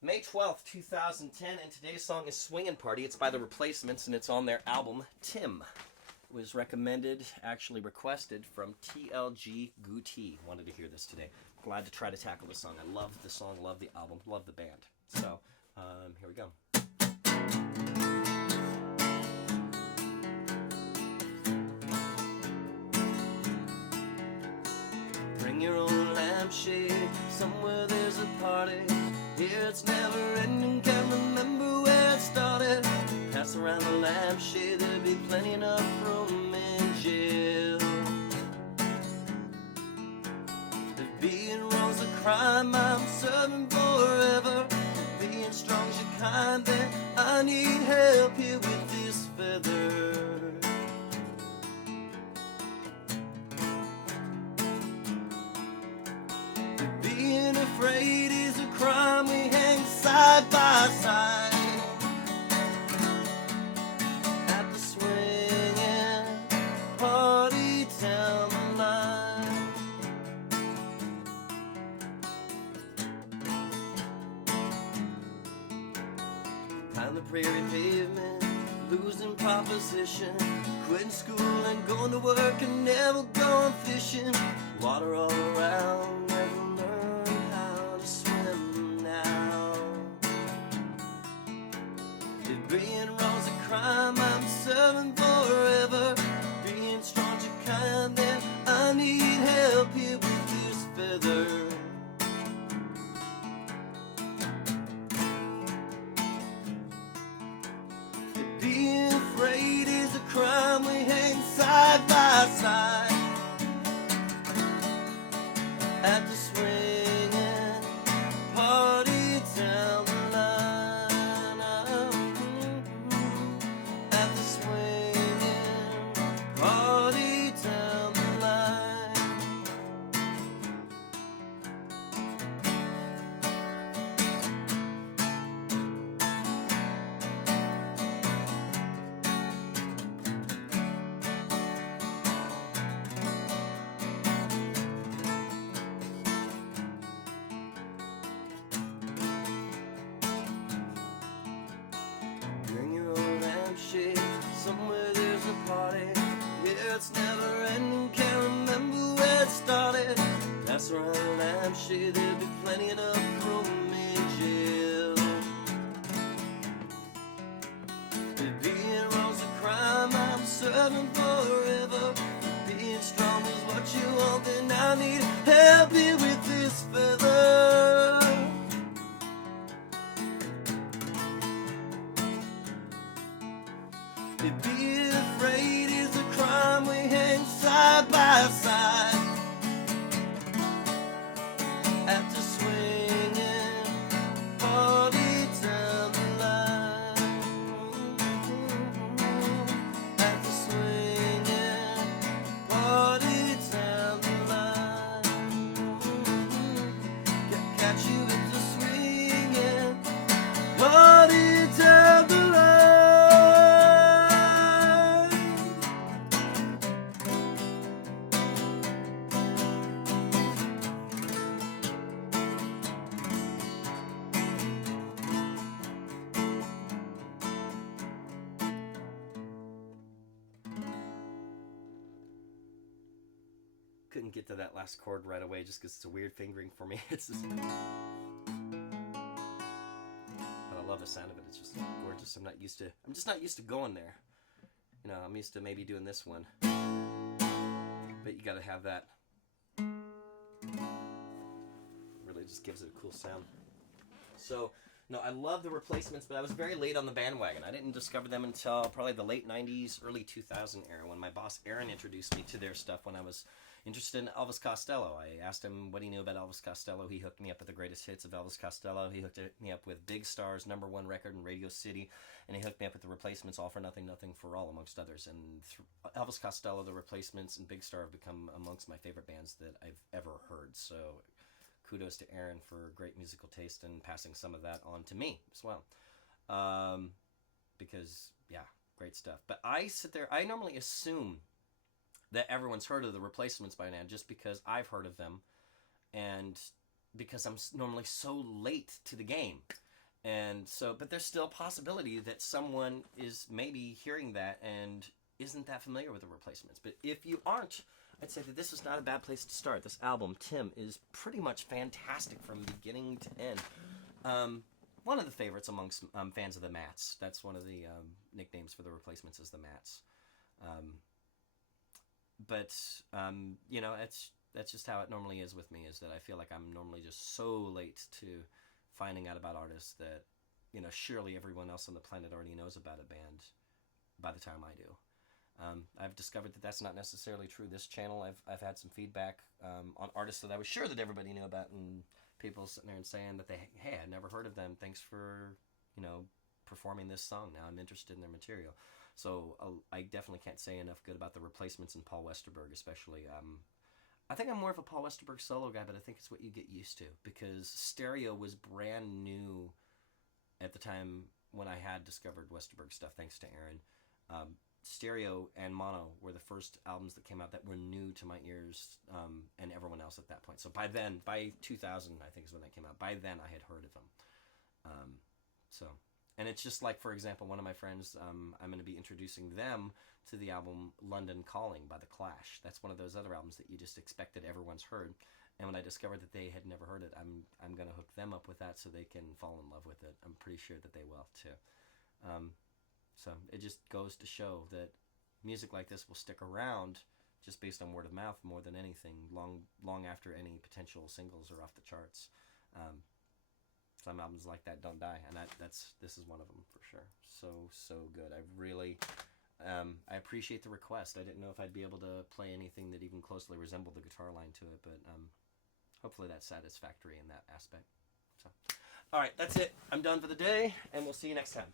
May 12th, 2010, and today's song is Swingin Party. It's by The Replacements, and it's on their album, Tim. It was recommended, actually requested, from tlggootee. Wanted to hear this today. Glad to try to tackle this song. I love the song, love the album, love the band. So, here we go. Bring your own lampshade, somewhere there's a party. Here it's never ending, can't remember where it started. Pass around the lampshade, there'll be plenty enough room in jail. If being wrong's a crime, I'm serving forever. If being strong's your kind, then I need help here with this feather. Being afraid is a crime, we hang side by side at the swinging party, tell the line. Pound the prairie pavement, losing proposition, quitting school and going to work and never going fishing. Water all around, never learn how to swim now. If being wrong's a crime, I'm serving forever. Being strong's your kind, then I need help here with this feather. If being afraid is a crime, we hang side by side at the swinging party, down the line. At the swinging party, down the line. Bring your own lampshade, somewhere there's a party. Yeah, it's never ending, can't remember where it started. Pass around a lampshade, there'll be plenty enough room in jail. If being wrong's a crime, I'm serving forever. If being strong is what you want, then I need help here with this feather. If being afraid is a crime, we hang side by side at the swinging party, down the line. At the swinging party, down the line. Catch you at the swinging party, down the line. Couldn't get to that last chord right away just because it's a weird fingering for me. It's just... But I love the sound of it. It's just gorgeous. I'm just not used to going there. You know, I'm used to maybe doing this one. But you gotta have that. Really just gives it a cool sound. So, no, I love The Replacements, but I was very late on the bandwagon. I didn't discover them until probably the late 90s, early 2000 era, when my boss Aaron introduced me to their stuff when I was interested in Elvis Costello. I asked him what he knew about Elvis Costello. He hooked me up with the greatest hits of Elvis Costello. He hooked me up with Big Star's #1 record in Radio City, and he hooked me up with The Replacements, All for Nothing, Nothing for All, amongst others. And Elvis Costello, The Replacements, and Big Star have become amongst my favorite bands that I've ever heard. So kudos to Aaron for great musical taste and passing some of that on to me as well. Because, yeah, great stuff. But I sit there, I normally assume that everyone's heard of The Replacements by now just because I've heard of them and because I'm normally so late to the game. And so, but there's still a possibility that someone is maybe hearing that and isn't that familiar with the Replacements. But if you aren't, I'd say that this is not a bad place to start. This album, Tim, is pretty much fantastic from beginning to end. One of the favorites amongst fans of the Mats. That's one of the nicknames for the Replacements, is the Mats. But you know, that's just how it normally is with me, is that I feel like I'm normally just so late to finding out about artists that, you know, surely everyone else on the planet already knows about a band by the time I do. I've discovered that that's not necessarily true. This channel, I've had some feedback on artists that I was sure that everybody knew about, and people sitting there and saying that hey, I never heard of them. Thanks for, you know, performing this song. Now I'm interested in their material. So I definitely can't say enough good about the Replacements and Paul Westerberg, especially. I think I'm more of a Paul Westerberg solo guy, but I think it's what you get used to, because stereo was brand new at the time when I had discovered Westerberg stuff, thanks to Aaron. Stereo and mono were the first albums that came out that were new to my ears, and everyone else at that point. So by 2000, I think is when that came out. By then, I had heard of them. And it's just like, for example, one of my friends, I'm going to be introducing them to the album London Calling by The Clash. That's one of those other albums that you just expect that everyone's heard. And when I discovered that they had never heard it, I'm going to hook them up with that so they can fall in love with it. I'm pretty sure that they will too. So it just goes to show that music like this will stick around just based on word of mouth more than anything, long after any potential singles are off the charts. Some albums like that don't die, and this is one of them for sure. So good. I really I appreciate the request. I didn't know if I'd be able to play anything that even closely resembled the guitar line to it, but hopefully that's satisfactory in that aspect. So, all right, that's it. I'm done for the day, and we'll see you next time.